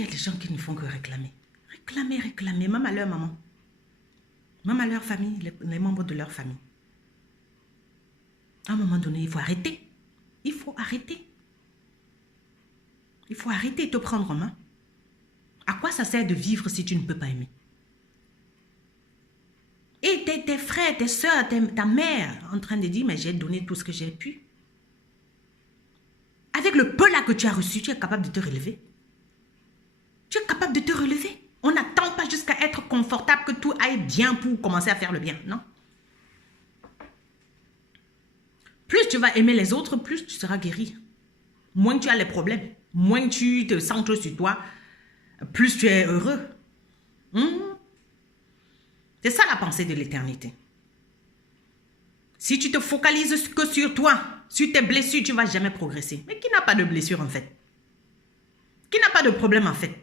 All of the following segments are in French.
y a des gens qui ne font que réclamer. Réclamer, réclamer, même à leur maman. Même à leur famille, les membres de leur famille. À un moment donné, il faut arrêter. Il faut arrêter. Il faut arrêter de te prendre en main. À quoi ça sert de vivre si tu ne peux pas aimer? Et tes frères, tes soeurs, ta mère en train de dire, mais j'ai donné tout ce que j'ai pu. Avec le peu là que tu as reçu, tu es capable de te relever. Tu es capable de te relever. On n'attend pas jusqu'à être confortable que tout aille bien pour commencer à faire le bien, non? Plus tu vas aimer les autres, plus tu seras guéri. Moins tu as les problèmes, moins tu te centres sur toi, plus tu es heureux. C'est ça la pensée de l'éternité. Si tu te focalises que sur toi, sur tes blessures, tu ne vas jamais progresser. Mais qui n'a pas de blessure en fait? Qui n'a pas de problème en fait?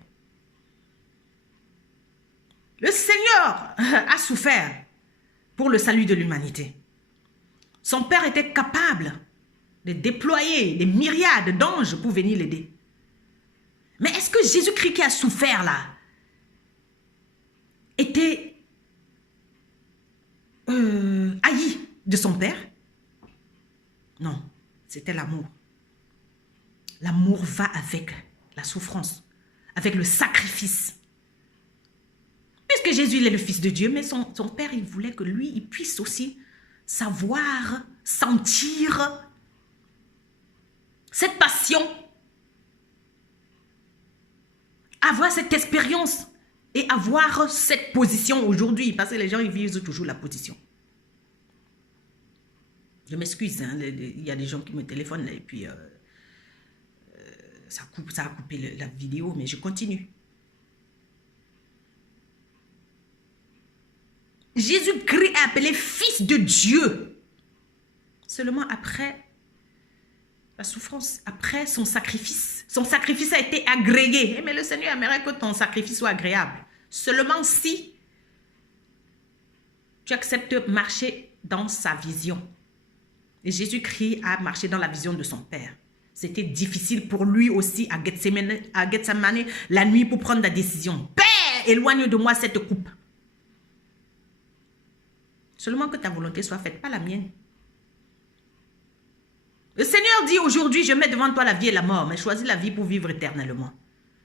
Le Seigneur a souffert pour le salut de l'humanité. Son Père était capable de déployer des myriades d'anges pour venir l'aider. Mais est-ce que Jésus-Christ qui a souffert là était haï de son Père? Non, c'était l'amour. L'amour va avec la souffrance, avec le sacrifice. Puisque Jésus il est le Fils de Dieu, mais son Père, il voulait que lui, il puisse aussi savoir, sentir cette passion, avoir cette expérience et avoir cette position aujourd'hui. Parce que les gens, ils visent toujours la position. Je m'excuse, hein, il y a des gens qui me téléphonent là, et puis ça a coupé la vidéo, mais je continue. Jésus-Christ est appelé Fils de Dieu. Seulement après la souffrance, après son sacrifice. Son sacrifice a été agréé. Mais le Seigneur aimerait que ton sacrifice soit agréable. Seulement si tu acceptes de marcher dans sa vision. Et Jésus-Christ a marché dans la vision de son Père. C'était difficile pour lui aussi à Gethsemane la nuit pour prendre la décision. Père, éloigne de moi cette coupe. Seulement que ta volonté soit faite, pas la mienne. Le Seigneur dit aujourd'hui, je mets devant toi la vie et la mort, mais choisis la vie pour vivre éternellement.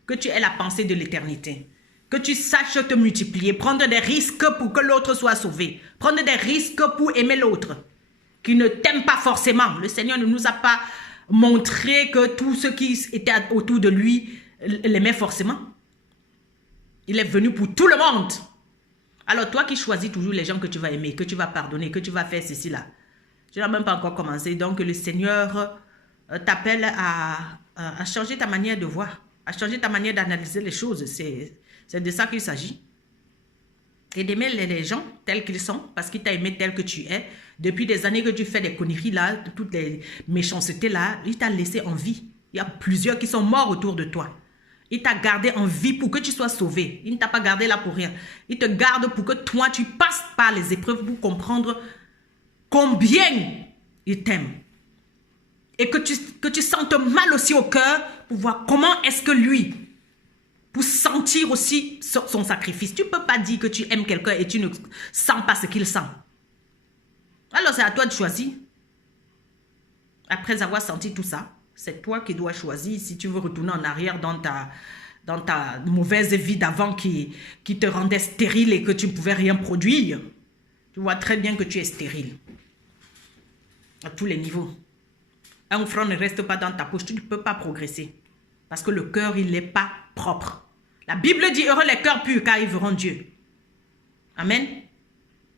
Que tu aies la pensée de l'éternité. Que tu saches te multiplier, prendre des risques pour que l'autre soit sauvé. Prendre des risques pour aimer l'autre, qui ne t'aime pas forcément. Le Seigneur ne nous a pas montré que tous ceux qui étaient autour de lui l'aimaient forcément. Il est venu pour tout le monde. Alors toi qui choisis toujours les gens que tu vas aimer, que tu vas pardonner, que tu vas faire ceci là. Tu n'as même pas encore commencé. Donc le Seigneur t'appelle à changer ta manière de voir, à changer ta manière d'analyser les choses. C'est de ça qu'il s'agit. Et d'aimer les gens tels qu'ils sont, parce qu'il t'a aimé tel que tu es. Depuis des années que tu fais des conneries là, toutes les méchancetés là, il t'a laissé en vie. Il y a plusieurs qui sont morts autour de toi. Il t'a gardé en vie pour que tu sois sauvé. Il ne t'a pas gardé là pour rien. Il te garde pour que toi, tu passes par les épreuves pour comprendre combien il t'aime. Et que tu sentes mal aussi au cœur pour voir comment est-ce que lui, pour sentir aussi son sacrifice. Tu ne peux pas dire que tu aimes quelqu'un et tu ne sens pas ce qu'il sent. Alors c'est à toi de choisir. Après avoir senti tout ça, c'est toi qui dois choisir si tu veux retourner en arrière dans ta mauvaise vie d'avant qui te rendait stérile et que tu ne pouvais rien produire. Tu vois très bien que tu es stérile. À tous les niveaux. Un franc ne reste pas dans ta poche, tu ne peux pas progresser. Parce que le cœur, il n'est pas propre. La Bible dit, heureux les cœurs purs, car ils verront Dieu. Amen.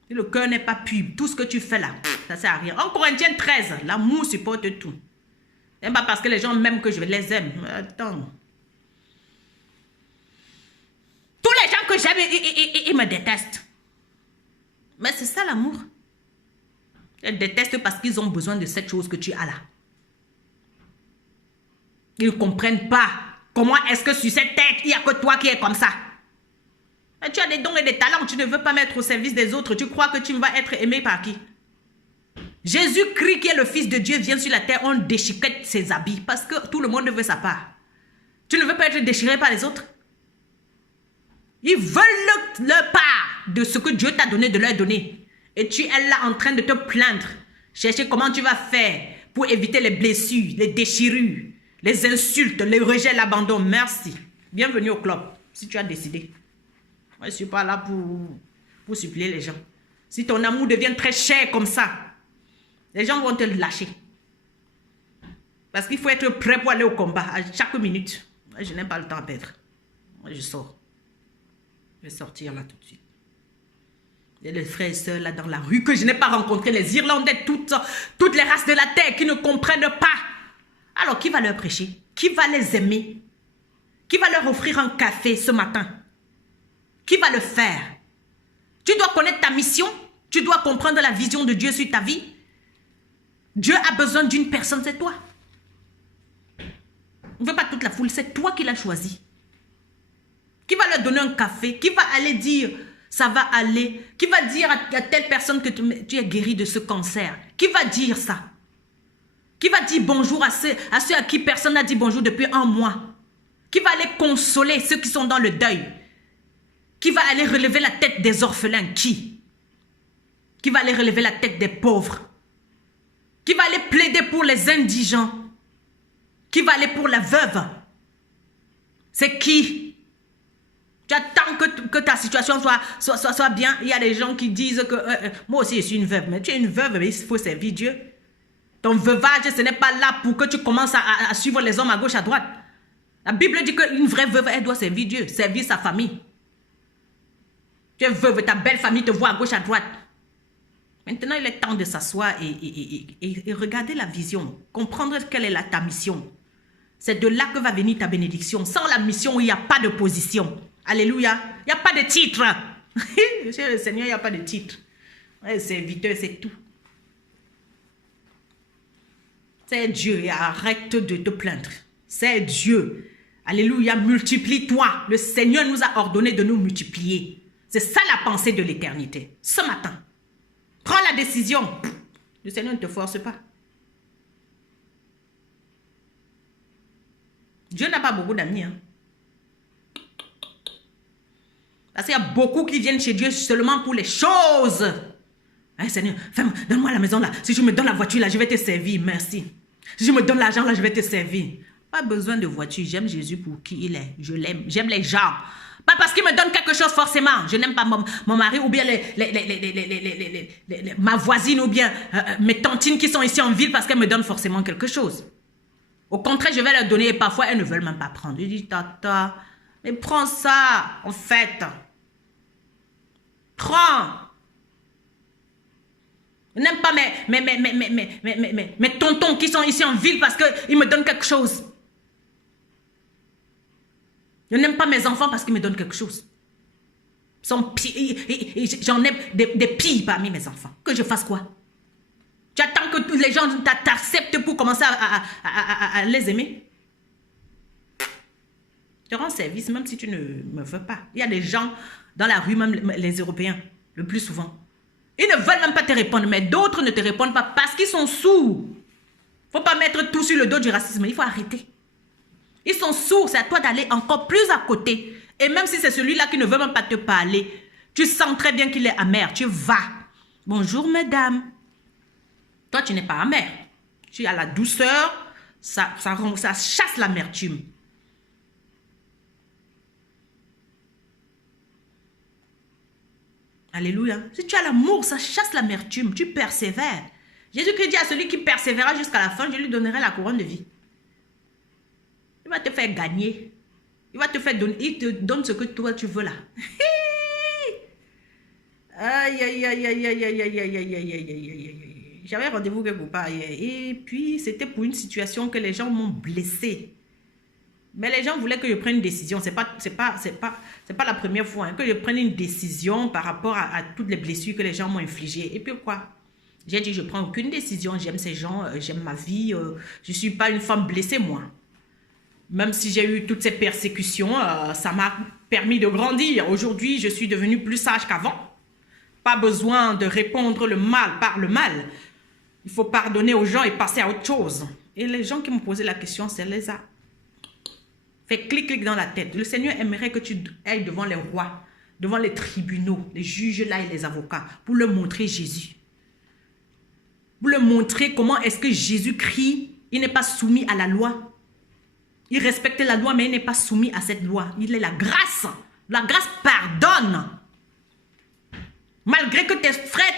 Si le cœur n'est pas pur, tout ce que tu fais là, ça ne sert à rien. En Corinthiens 13, l'amour supporte tout. Ce n'est pas parce que les gens m'aiment que je les aime. Attends. Tous les gens que j'aime, ils me détestent. Mais c'est ça l'amour. Ils détestent parce qu'ils ont besoin de cette chose que tu as là. Ils ne comprennent pas comment est-ce que sur cette tête, il n'y a que toi qui es comme ça. Et tu as des dons et des talents, tu ne veux pas mettre au service des autres. Tu crois que tu vas être aimé par qui? Jésus-Christ, qui est le Fils de Dieu, vient sur la terre, on déchiquette ses habits parce que tout le monde veut sa part. Tu ne veux pas être déchiré par les autres? Ils veulent leur part de ce que Dieu t'a donné de leur donner. Et tu es là en train de te plaindre. Chercher comment tu vas faire pour éviter les blessures, les déchirures, les insultes, les rejets, l'abandon. Merci. Bienvenue au club, si tu as décidé. Moi, je ne suis pas là pour supplier les gens. Si ton amour devient très cher comme ça, les gens vont te lâcher. Parce qu'il faut être prêt pour aller au combat à chaque minute. Moi, je n'ai pas le temps à perdre. Moi, je sors. Je vais sortir là tout de suite. Il y a les frères et sœurs là dans la rue que je n'ai pas rencontrés, les Irlandais, toutes les races de la terre qui ne comprennent pas. Alors, qui va leur prêcher? Qui va les aimer? Qui va leur offrir un café ce matin? Qui va le faire? Tu dois connaître ta mission. Tu dois comprendre la vision de Dieu sur ta vie. Dieu a besoin d'une personne, c'est toi. On ne veut pas toute la foule, c'est toi qui l'as choisi. Qui va leur donner un café? Qui va aller dire, ça va aller? Qui va dire à telle personne que tu es guéri de ce cancer? Qui va dire ça? Qui va dire bonjour à ceux à qui personne n'a dit bonjour depuis un mois? Qui va aller consoler ceux qui sont dans le deuil? Qui va aller relever la tête des orphelins? Qui va aller relever la tête des pauvres? Qui va aller plaider pour les indigents? Qui va aller pour la veuve? C'est qui? Tu attends que ta situation soit bien. Il y a des gens qui disent que moi aussi je suis une veuve. Mais tu es une veuve, mais il faut servir Dieu. Ton veuvage, ce n'est pas là pour que tu commences à suivre les hommes à gauche, à droite. La Bible dit qu'une vraie veuve, elle doit servir Dieu, servir sa famille. Tu es veuve, ta belle famille te voit à gauche, à droite. Maintenant, il est temps de s'asseoir et regarder la vision. Comprendre quelle est ta mission. C'est de là que va venir ta bénédiction. Sans la mission, il n'y a pas de position. Alléluia. Il n'y a pas de titre. Monsieur le Seigneur, il n'y a pas de titre. Serviteur, c'est tout. C'est Dieu. Et arrête de te plaindre. C'est Dieu. Alléluia. Multiplie-toi. Le Seigneur nous a ordonné de nous multiplier. C'est ça la pensée de l'éternité. Ce matin, prends la décision. Le Seigneur ne te force pas. Dieu n'a pas beaucoup d'amis. Hein. Parce qu'il y a beaucoup qui viennent chez Dieu seulement pour les choses. Hey, Seigneur, donne-moi la maison là. Si tu me donnes la voiture là, je vais te servir. Merci. Si je me donne l'argent là, je vais te servir. Pas besoin de voiture. J'aime Jésus pour qui il est. Je l'aime. J'aime les gens. Pas parce qu'il me donne quelque chose forcément. Je n'aime pas mon mari ou bien ma voisine ou bien mes tantines qui sont ici en ville parce qu'elles me donnent forcément quelque chose. Au contraire, je vais leur donner et parfois elles ne veulent même pas prendre. Je dis, tata, mais prends ça en fait. Prends. Je n'aime pas mes tontons qui sont ici en ville parce qu'ils me donnent quelque chose. Je n'aime pas mes enfants parce qu'ils me donnent quelque chose. J'en ai des pires parmi mes enfants. Que je fasse quoi? Tu attends que les gens t'acceptent pour commencer à les aimer? Je rends service même si tu ne me veux pas. Il y a des gens dans la rue, même les Européens, le plus souvent. Ils ne veulent même pas te répondre, mais d'autres ne te répondent pas parce qu'ils sont sourds. Il ne faut pas mettre tout sur le dos du racisme. Il faut arrêter. Ils sont sourds, c'est à toi d'aller encore plus à côté. Et même si c'est celui-là qui ne veut même pas te parler, tu sens très bien qu'il est amer. Tu vas. Bonjour, madame. Toi, tu n'es pas amer. Tu as la douceur, ça chasse l'amertume. Alléluia. Si tu as l'amour, ça chasse l'amertume. Tu persévères. Jésus-Christ dit à celui qui persévérera jusqu'à la fin, je lui donnerai la couronne de vie. Il va te faire gagner. Il va te faire donner. Il te donne ce que toi tu veux là. Aïe, aïe, aïe, aïe, aïe, aïe, aïe, aïe, aïe, aïe, aïe, aïe. J'avais rendez-vous quelque part hier. Et puis, c'était pour une situation que les gens m'ont blessé. Mais les gens voulaient que je prenne une décision. C'est pas la première fois que je prenne une décision par rapport à toutes les blessures que les gens m'ont infligées. Et puis quoi? J'ai dit, je ne prends aucune décision. J'aime ces gens, j'aime ma vie. Je ne suis pas une femme blessée, moi. Même si j'ai eu toutes ces persécutions, ça m'a permis de grandir. Aujourd'hui, je suis devenue plus sage qu'avant. Pas besoin de répondre le mal par le mal. Il faut pardonner aux gens et passer à autre chose. Et les gens qui m'ont posé la question, c'est les Fais clic-clic dans la tête. Le Seigneur aimerait que tu ailles devant les rois, devant les tribunaux, les juges là et les avocats, pour leur montrer Jésus. Pour leur montrer comment est-ce que Jésus-Christ, il n'est pas soumis à la loi. Il respecte la loi, mais il n'est pas soumis à cette loi. Il est la grâce. La grâce pardonne. Malgré que tes frères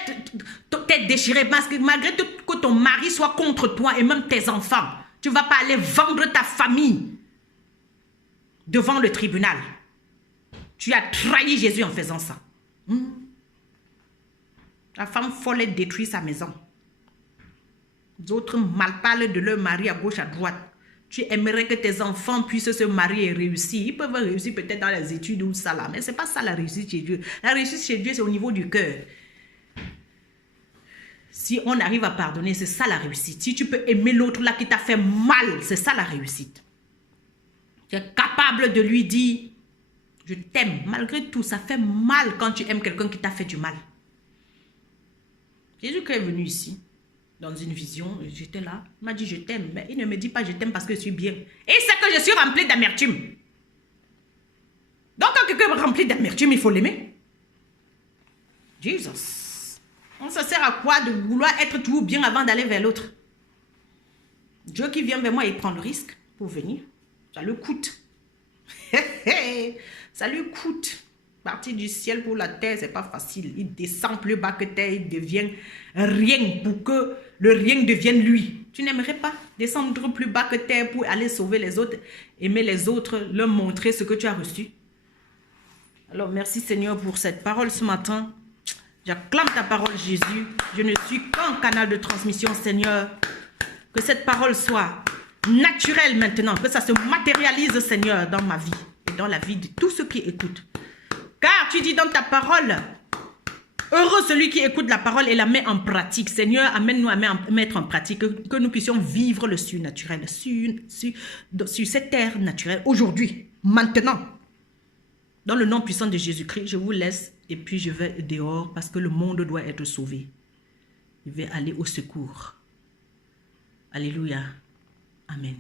t'aient déchiré, malgré que ton mari soit contre toi et même tes enfants, tu ne vas pas aller vendre ta famille devant le tribunal. Tu as trahi Jésus en faisant ça. La femme folle détruit sa maison. D'autres malparlent de leur mari à gauche, à droite. Tu aimerais que tes enfants puissent se marier et réussir. Ils peuvent réussir peut-être dans les études ou ça là. Mais ce n'est pas ça la réussite chez Dieu. La réussite chez Dieu, c'est au niveau du cœur. Si on arrive à pardonner, c'est ça la réussite. Si tu peux aimer l'autre là qui t'a fait mal, c'est ça la réussite. Tu es capable de lui dire, je t'aime. Malgré tout, ça fait mal quand tu aimes quelqu'un qui t'a fait du mal. Jésus-Christ est venu ici. Dans une vision, j'étais là, il m'a dit je t'aime, mais il ne me dit pas je t'aime parce que je suis bien. Et c'est que je suis rempli d'amertume. Donc quand quelqu'un est rempli d'amertume, il faut l'aimer. Jesus. On se sert à quoi de vouloir être toujours bien avant d'aller vers l'autre? Dieu qui vient vers moi, il prend le risque pour venir. Ça lui coûte. Ça lui coûte. Partir du ciel pour la terre, c'est pas facile. Il descend plus bas que terre, il devient rien pour que le rien devienne lui. Tu n'aimerais pas descendre plus bas que terre pour aller sauver les autres, aimer les autres, leur montrer ce que tu as reçu. Alors merci Seigneur pour cette parole ce matin. J'acclame ta parole Jésus. Je ne suis qu'un canal de transmission Seigneur. Que cette parole soit naturelle maintenant, que ça se matérialise Seigneur dans ma vie et dans la vie de tous ceux qui écoutent. Car tu dis dans ta parole, heureux celui qui écoute la parole et la met en pratique. Seigneur, amène-nous à mettre en pratique, que nous puissions vivre le surnaturel sur cette terre naturelle, aujourd'hui, maintenant. Dans le nom puissant de Jésus-Christ, je vous laisse et puis je vais dehors parce que le monde doit être sauvé. Je vais aller au secours. Alléluia. Amen.